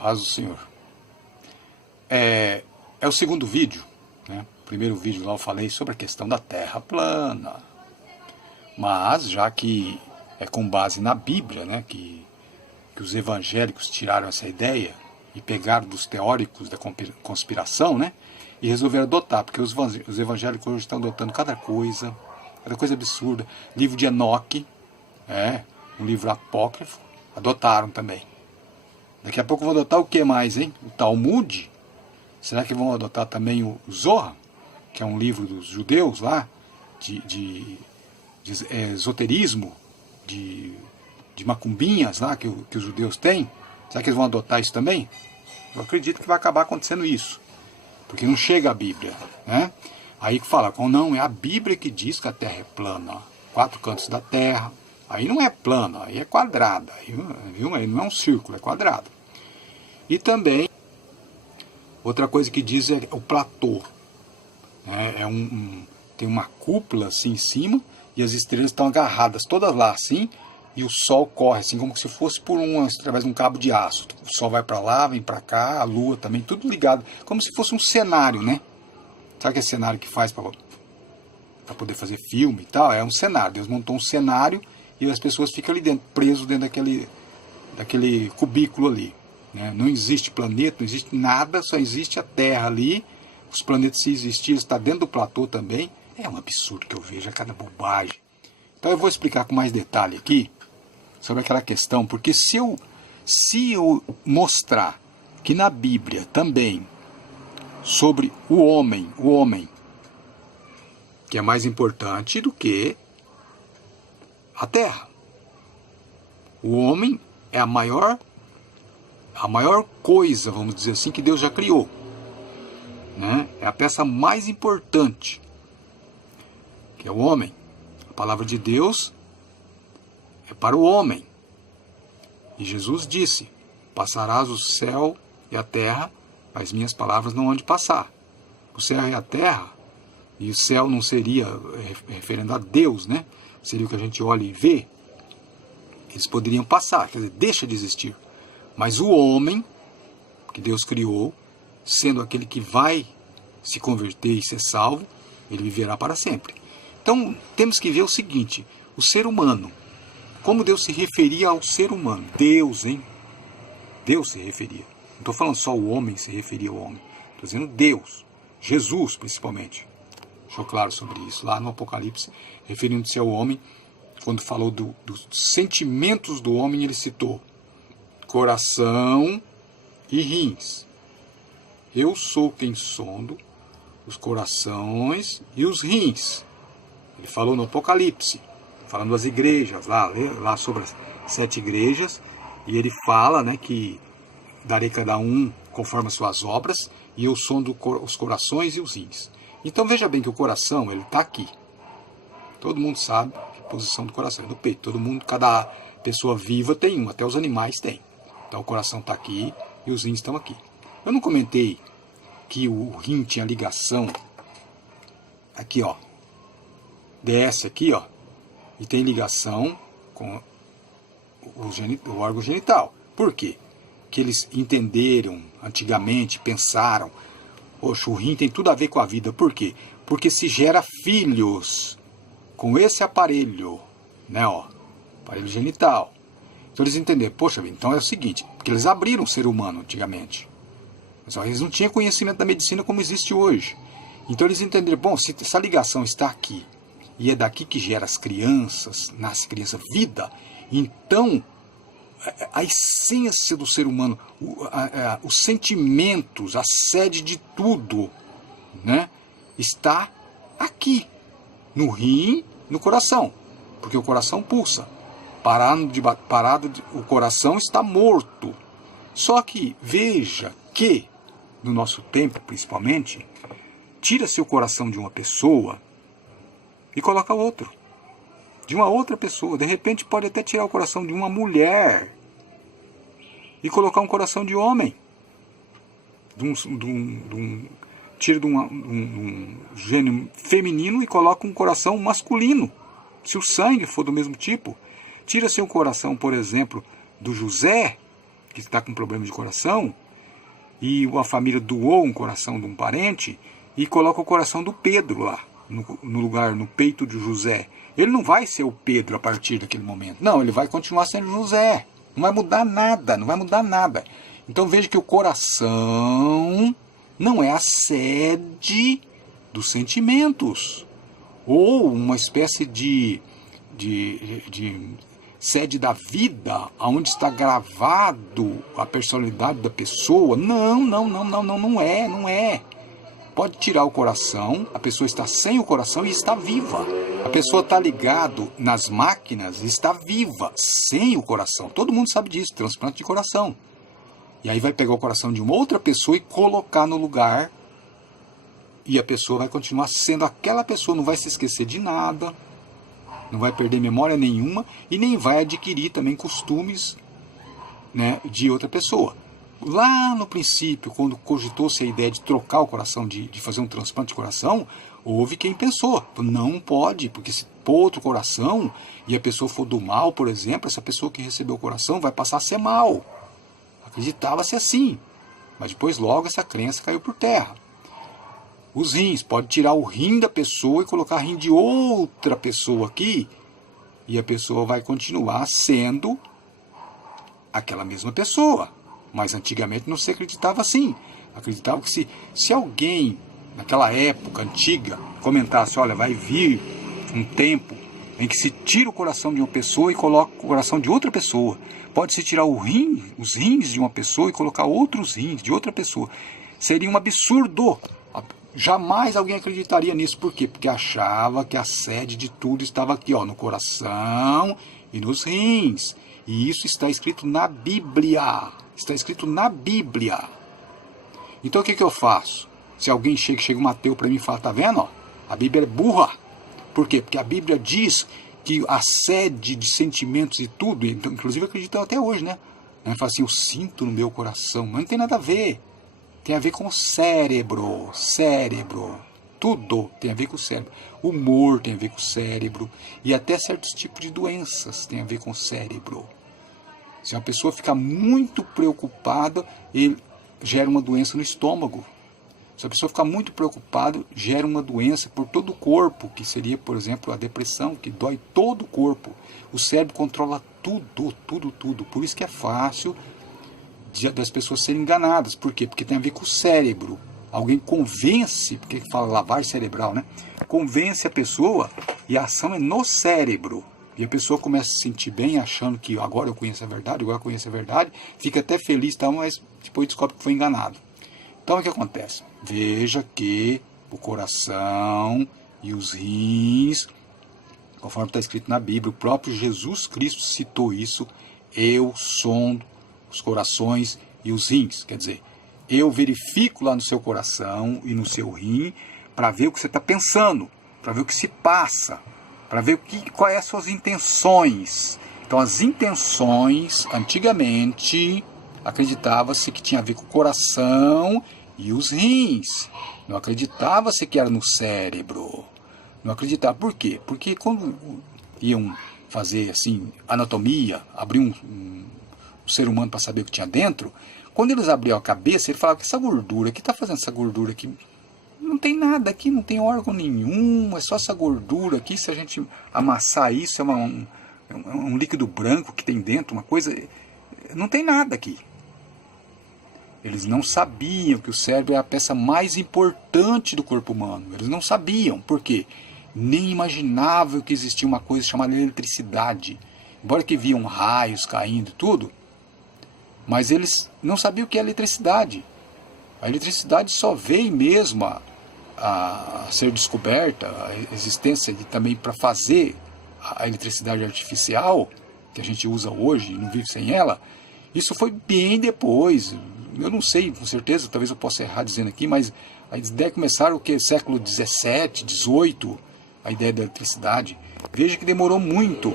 Paz do Senhor. É o segundo vídeo, né? O primeiro vídeo lá eu falei sobre a questão da Terra plana. Mas, já que é com base na Bíblia, né, que os evangélicos tiraram essa ideia e pegaram dos teóricos da conspiração, né, e resolveram adotar, porque os evangélicos hoje estão adotando cada coisa absurda. Livro de Enoque, um livro apócrifo, adotaram também. Daqui a pouco vão adotar o que mais, hein? O Talmud? Será que vão adotar também o Zohar, que é um livro dos judeus lá, de esoterismo, de macumbinhas lá que os judeus têm? Será que eles vão adotar isso também? Eu acredito que vai acabar acontecendo isso, porque não chega a Bíblia, né? Aí que fala, não, é a Bíblia que diz que a Terra é plana, 4 cantos da Terra. Aí não é plana, aí é quadrada, viu? Aí não é um círculo, é quadrado. E também, outra coisa que diz é o platô. Tem uma cúpula assim em cima, e as estrelas estão agarradas todas lá assim, e o Sol corre assim, como se fosse através de um cabo de aço. O Sol vai para lá, vem para cá, a Lua também, tudo ligado, como se fosse um cenário, né? Sabe aquele cenário que faz para poder fazer filme e tal? É um cenário, Deus montou um cenário, e as pessoas ficam ali dentro, presos dentro daquele cubículo ali, né? Não existe planeta, não existe nada, só existe a Terra ali. Os planetas, se existirem, está dentro do platô também. É um absurdo que eu vejo, é cada bobagem. Então eu vou explicar com mais detalhe aqui sobre aquela questão, porque se eu mostrar que na Bíblia também, sobre o homem, que é mais importante do que a Terra. O homem é a maior coisa, vamos dizer assim, que Deus já criou, né? É a peça mais importante, que é o homem. A palavra de Deus é para o homem. E Jesus disse, passarás o céu e a terra, mas minhas palavras não hão de passar. O céu e a terra, e o céu não seria referendo a Deus, né? Seria o que a gente olha e vê. Eles poderiam passar, quer dizer, deixa de existir. Mas o homem, que Deus criou, sendo aquele que vai se converter e ser salvo, ele viverá para sempre. Então, temos que ver o seguinte, o ser humano, como Deus se referia ao ser humano. Deus, hein? Deus se referia. Não estou falando só o homem se referia ao homem. Estou dizendo Deus, Jesus principalmente. Deixou claro sobre isso lá no Apocalipse, referindo-se ao homem, quando falou dos sentimentos do homem, ele citou coração e rins. Eu sou quem sondo os corações e os rins. Ele falou no Apocalipse, falando das igrejas, lá sobre as 7 igrejas, e ele fala, né, que darei cada um conforme as suas obras, e eu sondo os corações e os rins. Então veja bem que o coração, ele está aqui. Todo mundo sabe a posição do coração, é no peito. Todo mundo, cada pessoa viva tem um, até os animais têm. Então o coração está aqui e os rins estão aqui. Eu não comentei que o rim tinha ligação aqui, ó. Desce aqui, ó. E tem ligação com o órgão genital. Por quê? Que eles entenderam antigamente, pensaram, poxa, o rim tem tudo a ver com a vida. Por quê? Porque se gera filhos com esse aparelho, né, ó, aparelho genital. Então eles entenderam, poxa, então é o seguinte, porque eles abriram o ser humano antigamente. Só eles não tinham conhecimento da medicina como existe hoje. Então eles entenderam, bom, se essa ligação está aqui, e é daqui que gera as crianças, nasce criança, vida, então a essência do ser humano, os sentimentos, a sede de tudo, né, está aqui, no rim, no coração, porque o coração pulsa. O coração está morto. Só que veja que, no nosso tempo principalmente, tira-se o coração de uma pessoa e coloca outro. De uma outra pessoa. De repente pode até tirar o coração de uma mulher e colocar um coração de homem. Tira de um gênero feminino e coloca um coração masculino. Se o sangue for do mesmo tipo. Tira-se um coração, por exemplo, do José que está com problema de coração, e a família doou um coração de um parente, e coloca o coração do Pedro lá, no lugar, no peito de José. Ele não vai ser o Pedro a partir daquele momento. Não, ele vai continuar sendo José. Não vai mudar nada, não vai mudar nada. Então veja que o coração não é a sede dos sentimentos, ou uma espécie de sede da vida, onde está gravado a personalidade da pessoa. Não é. Pode tirar o coração, a pessoa está sem o coração e está viva. A pessoa está ligado nas máquinas e está viva, sem o coração. Todo mundo sabe disso, transplante de coração. E aí vai pegar o coração de uma outra pessoa e colocar no lugar, e a pessoa vai continuar sendo aquela pessoa, não vai se esquecer de nada, não vai perder memória nenhuma e nem vai adquirir também costumes, né, de outra pessoa. Lá no princípio, quando cogitou-se a ideia de trocar o coração, de fazer um transplante de coração, houve quem pensou, não pode, porque se pôr outro coração e a pessoa for do mal, por exemplo, essa pessoa que recebeu o coração vai passar a ser mal. Acreditava-se assim, mas depois logo essa crença caiu por terra. Os rins, pode tirar o rim da pessoa e colocar rim de outra pessoa aqui, e a pessoa vai continuar sendo aquela mesma pessoa. Mas antigamente não se acreditava assim. Acreditava que se alguém, naquela época antiga, comentasse, olha, vai vir um tempo em que se tira o coração de uma pessoa e coloca o coração de outra pessoa. Pode-se tirar os rins de uma pessoa e colocar outros rins de outra pessoa. Seria um absurdo. Jamais alguém acreditaria nisso. Por quê? Porque achava que a sede de tudo estava aqui, ó, no coração e nos rins. E isso está escrito na Bíblia. Está escrito na Bíblia. Então o que eu faço? Se alguém chega um ateu para mim e fala, tá vendo? Ó, a Bíblia é burra. Por quê? Porque a Bíblia diz que a sede de sentimentos e tudo, então, inclusive acreditam até hoje, né? Fala assim, eu sinto no meu coração. Mas não tem nada a ver. Tem a ver com o cérebro. Cérebro. Tudo tem a ver com o cérebro. O humor tem a ver com o cérebro. E até certos tipos de doenças tem a ver com o cérebro. Se uma pessoa fica muito preocupada, ele gera uma doença no estômago. Se a pessoa ficar muito preocupada, gera uma doença por todo o corpo, que seria, por exemplo, a depressão, que dói todo o corpo. O cérebro controla tudo. Por isso que é fácil das pessoas serem enganadas. Por quê? Porque tem a ver com o cérebro. Alguém convence, porque fala lavagem cerebral, né? Convence a pessoa e a ação é no cérebro. E a pessoa começa a se sentir bem, achando que agora eu conheço a verdade, fica até feliz, tá, mas depois descobre que foi enganado. Então o que acontece? Veja que o coração e os rins, conforme está escrito na Bíblia, o próprio Jesus Cristo citou isso, eu sondo os corações e os rins. Quer dizer, eu verifico lá no seu coração e no seu rim para ver o que você está pensando, para ver o que se passa, para ver quais são as suas intenções. Então as intenções, antigamente, acreditava-se que tinha a ver com o coração e os rins. Não acreditava-se que era no cérebro. Não acreditava. Por quê? Porque quando iam fazer assim, anatomia, abrir um ser humano para saber o que tinha dentro, quando eles abriam a cabeça, ele falava que essa gordura, o que está fazendo essa gordura aqui? Não tem nada aqui, não tem órgão nenhum, é só essa gordura aqui. Se a gente amassar isso, é um líquido branco que tem dentro, uma coisa, não tem nada aqui. Eles não sabiam que o cérebro é a peça mais importante do corpo humano. Eles não sabiam. Por quê? Nem imaginavam que existia uma coisa chamada eletricidade. Embora que viam raios caindo e tudo, mas eles não sabiam o que é eletricidade. A eletricidade só veio mesmo a ser descoberta, a existência também para fazer a eletricidade artificial, que a gente usa hoje e não vive sem ela. Isso foi bem depois. Eu não sei com certeza, talvez eu possa errar dizendo aqui, mas a ideia começaram o que? Século 17, 18, a ideia da eletricidade. Veja que demorou muito.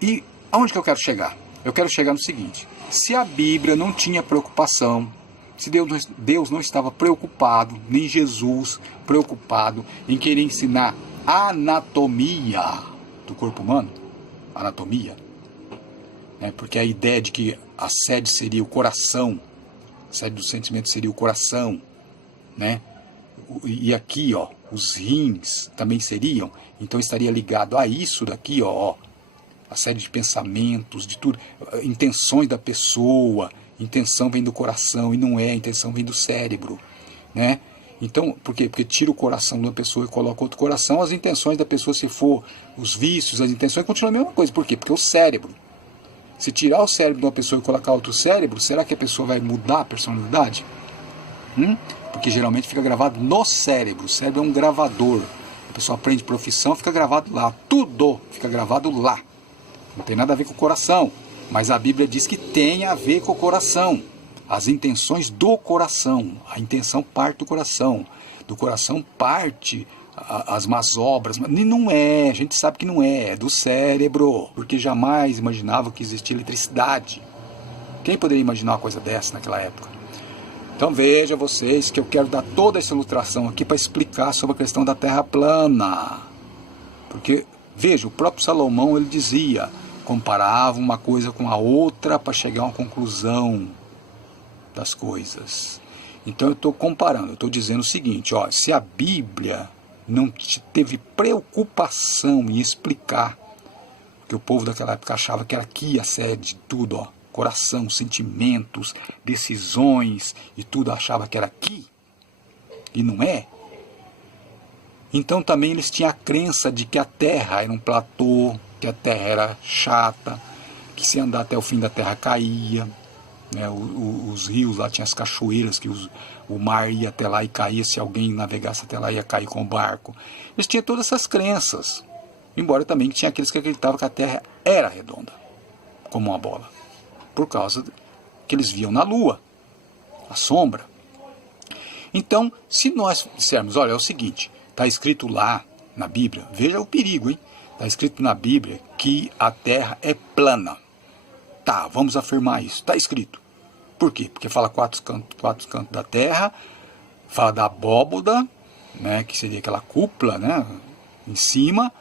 E aonde que eu quero chegar? Eu quero chegar no seguinte: se a Bíblia não tinha preocupação, se Deus não estava preocupado, nem Jesus preocupado em querer ensinar a anatomia do corpo humano, anatomia, né? Porque a ideia de que a sede seria o coração, a sede do sentimento seria o coração, né? E aqui, ó, os rins também seriam, então estaria ligado a isso daqui, ó, a série de pensamentos, de tudo, intenções da pessoa. Intenção vem do coração e não é, a intenção vem do cérebro, né? Então, por quê? Porque tira o coração de uma pessoa e coloca outro coração, as intenções da pessoa, se for os vícios, as intenções, continuam a mesma coisa. Por quê? Porque o cérebro, se tirar o cérebro de uma pessoa e colocar outro cérebro, será que a pessoa vai mudar a personalidade? Porque geralmente fica gravado no cérebro. O cérebro é um gravador. A pessoa aprende profissão, fica gravado lá. Tudo fica gravado lá. Não tem nada a ver com o coração. Mas a Bíblia diz que tem a ver com o coração. As intenções do coração. A intenção parte do coração. Do coração parte as más obras. E não é, a gente sabe que não é. É do cérebro. Porque jamais imaginava que existia eletricidade. Quem poderia imaginar uma coisa dessa naquela época? Então veja vocês que eu quero dar toda essa ilustração aqui para explicar sobre a questão da Terra plana. Porque, veja, o próprio Salomão ele dizia, comparava uma coisa com a outra para chegar a uma conclusão das coisas. Então eu estou comparando, eu estou dizendo o seguinte, ó, se a Bíblia não teve preocupação em explicar, porque o povo daquela época achava que era aqui a sede de tudo, ó, coração, sentimentos, decisões e tudo, achava que era aqui, e não é. Então também eles tinham a crença de que a Terra era um platô, que a Terra era chata, que se andar até o fim da Terra caía, né? Os rios lá tinham as cachoeiras, que o mar ia até lá e caía, se alguém navegasse até lá ia cair com o barco. Eles tinham todas essas crenças, embora também tinha aqueles que acreditavam que a Terra era redonda, como uma bola. Por causa que eles viam na lua, a sombra. Então, se nós dissermos, olha, é o seguinte, está escrito lá na Bíblia, veja o perigo, hein? Está escrito na Bíblia que a Terra é plana. Tá, vamos afirmar isso, está escrito. Por quê? Porque fala quatro cantos da Terra, fala da abóboda, né, que seria aquela cúpula, né, em cima.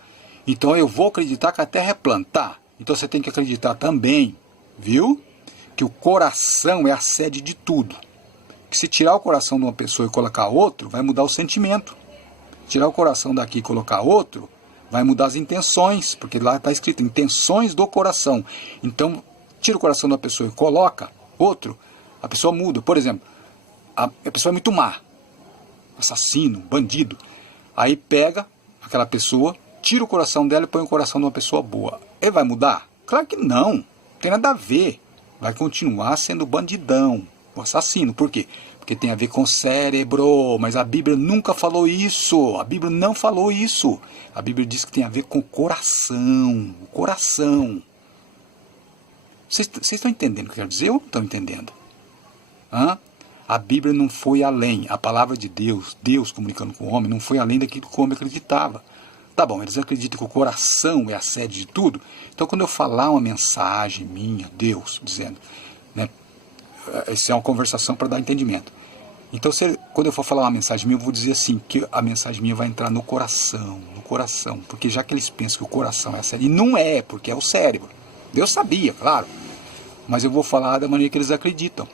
Então eu vou acreditar que a Terra é plana. Tá, então você tem que acreditar também, viu? Que o coração é a sede de tudo. Que se tirar o coração de uma pessoa e colocar outro, vai mudar o sentimento. Tirar o coração daqui e colocar outro, vai mudar as intenções, porque lá está escrito intenções do coração. Então, tira o coração da pessoa e coloca outro, a pessoa muda. Por exemplo, a pessoa é muito má, assassino, bandido. Aí pega aquela pessoa, tira o coração dela e põe o coração de uma pessoa boa. Ele vai mudar? Claro que não tem nada a ver. Vai continuar sendo bandidão, o assassino. Por quê? Porque tem a ver com o cérebro, mas a Bíblia nunca falou isso. A Bíblia não falou isso. A Bíblia diz que tem a ver com o coração. O coração. Vocês estão entendendo o que eu quero dizer ou não estão entendendo? A Bíblia não foi além. A palavra de Deus, Deus comunicando com o homem, não foi além daquilo que o homem acreditava. Tá bom, eles acreditam que o coração é a sede de tudo. Então, quando eu falar uma mensagem minha, Deus, dizendo, né, isso é uma conversação para dar entendimento. Então, quando eu for falar uma mensagem minha, eu vou dizer assim, que a mensagem minha vai entrar no coração, porque já que eles pensam que o coração é a sede, e não é, porque é o cérebro. Deus sabia, claro, mas eu vou falar da maneira que eles acreditam.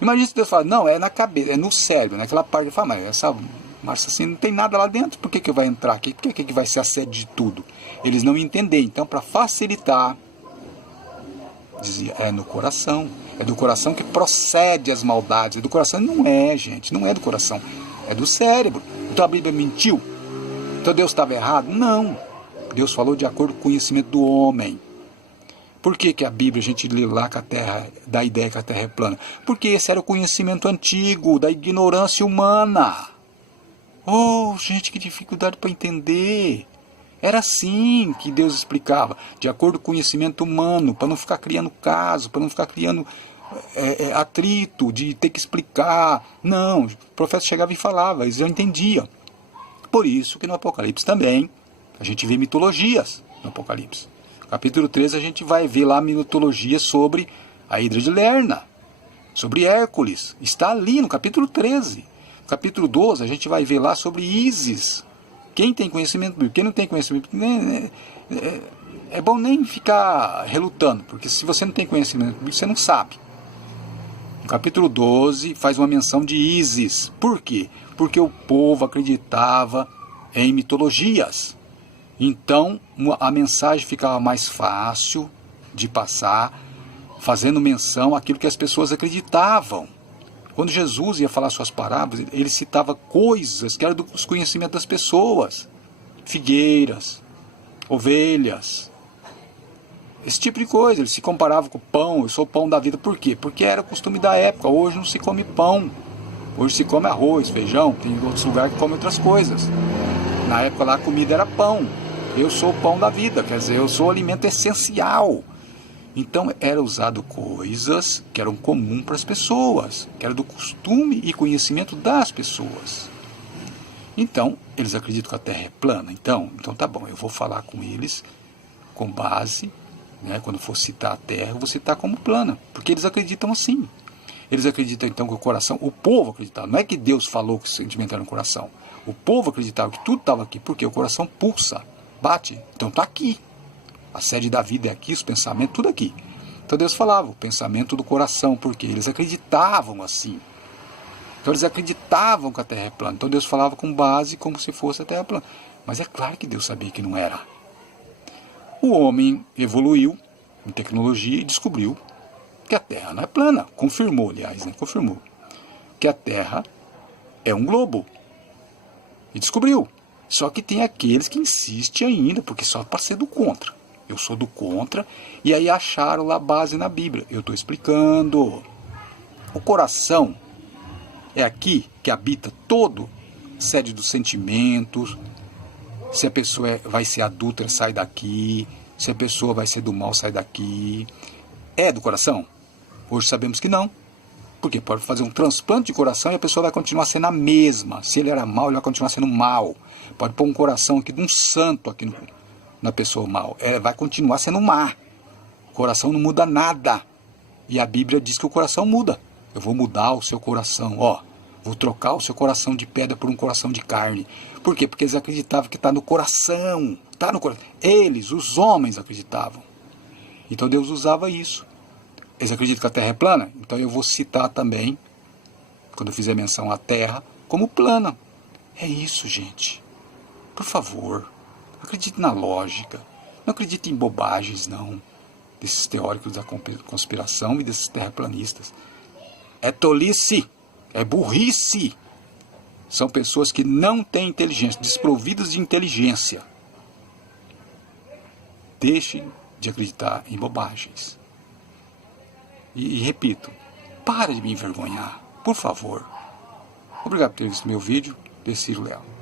Imagina se Deus fala, não, é na cabeça, é no cérebro, naquela parte, fala, mas essa... Mas assim, não tem nada lá dentro, por que vai entrar aqui? Por que vai ser a sede de tudo? Eles não entendem. Então, para facilitar, dizia, é no coração. É do coração que procede as maldades. É do coração, não é, gente, não é do coração. É do cérebro. Então a Bíblia mentiu? Então Deus estava errado? Não. Deus falou de acordo com o conhecimento do homem. Por que a Bíblia, a gente lê lá que a Terra, dá a ideia que a Terra é plana? Porque esse era o conhecimento antigo, da ignorância humana. Oh, gente, que dificuldade para entender. Era assim que Deus explicava, de acordo com o conhecimento humano, para não ficar criando caso, para não ficar criando atrito, de ter que explicar. Não, o profeta chegava e falava, eles já entendiam. Por isso que no Apocalipse também, a gente vê mitologias no Apocalipse. No capítulo 13 a gente vai ver lá mitologia sobre a Hidra de Lerna, sobre Hércules. Está ali no capítulo 13. No capítulo 12 a gente vai ver lá sobre Ísis. Quem tem conhecimento bíblico, quem não tem conhecimento, é bom nem ficar relutando, porque se você não tem conhecimento bíblico, você não sabe. No capítulo 12 faz uma menção de Ísis. Por quê? Porque o povo acreditava em mitologias. Então a mensagem ficava mais fácil de passar, fazendo menção àquilo que as pessoas acreditavam. Quando Jesus ia falar suas parábolas, ele citava coisas que eram dos conhecimentos das pessoas. Figueiras, ovelhas, esse tipo de coisa. Ele se comparava com o pão. Eu sou o pão da vida. Por quê? Porque era o costume da época. Hoje não se come pão. Hoje se come arroz, feijão. Tem outros lugares que comem outras coisas. Na época lá a comida era pão. Eu sou o pão da vida. Quer dizer, eu sou o alimento essencial. Então era usado coisas que eram comuns para as pessoas, que era do costume e conhecimento das pessoas. Então, eles acreditam que a Terra é plana. Então tá bom, eu vou falar com eles com base, né, quando for citar a Terra, eu vou citar como plana, porque eles acreditam assim. Eles acreditam então que o coração, o povo acreditava, não é que Deus falou que o sentimento era no coração. O povo acreditava que tudo estava aqui, porque o coração pulsa, bate, então está aqui. A sede da vida é aqui, os pensamentos, tudo aqui. Então Deus falava, o pensamento do coração, porque eles acreditavam assim. Então eles acreditavam que a Terra é plana. Então Deus falava com base como se fosse a Terra plana. Mas é claro que Deus sabia que não era. O homem evoluiu em tecnologia e descobriu que a Terra não é plana. Confirmou, aliás, né? Confirmou que a Terra é um globo. E descobriu. Só que tem aqueles que insistem ainda, porque só para ser do contra. Eu sou do contra, e aí acharam lá base na Bíblia. Eu estou explicando. O coração é aqui que habita todo, sede dos sentimentos. Se a pessoa vai ser adúltera, sai daqui. Se a pessoa vai ser do mal, sai daqui. É do coração? Hoje sabemos que não. Porque pode fazer um transplante de coração e a pessoa vai continuar sendo a mesma. Se ele era mal, ele vai continuar sendo mal. Pode pôr um coração aqui de um santo aqui na pessoa mal. Ela vai continuar sendo má. O coração não muda nada. E a Bíblia diz que o coração muda. Eu vou mudar o seu coração, ó. Vou trocar o seu coração de pedra por um coração de carne. Por quê? Porque eles acreditavam que está no coração. Está no coração. Eles, os homens, acreditavam. Então Deus usava isso. Eles acreditam que a Terra é plana? Então eu vou citar também, quando eu fizer menção à Terra, como plana. É isso, gente. Por favor, acredite na lógica. Não acredite em bobagens, não. Desses teóricos da conspiração e desses terraplanistas. É tolice. É burrice. São pessoas que não têm inteligência, desprovidas de inteligência. Deixem de acreditar em bobagens. E repito, para de me envergonhar, por favor. Obrigado por ter visto meu vídeo. Deciro Léo.